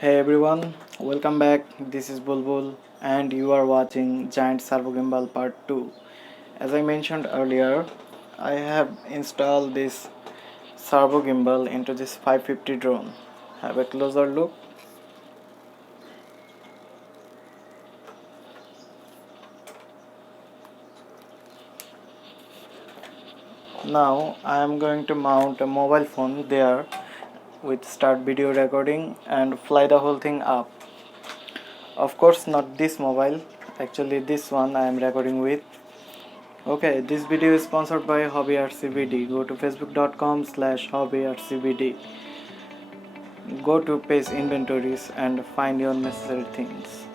Hey everyone, welcome back. This is Bulbul, and you are watching Giant Servo Gimbal Part 2. As I mentioned earlier, I have installed this servo gimbal into this 550 drone. Have a closer look. Now I am going to mount a mobile phone there with start video recording and fly the whole thing up. Of course, not this mobile, actually, this one I am recording with. Okay, this video is sponsored by HobbyRCBD. Go to facebook.com/HobbyRCBD. Go to page inventories and find your necessary things.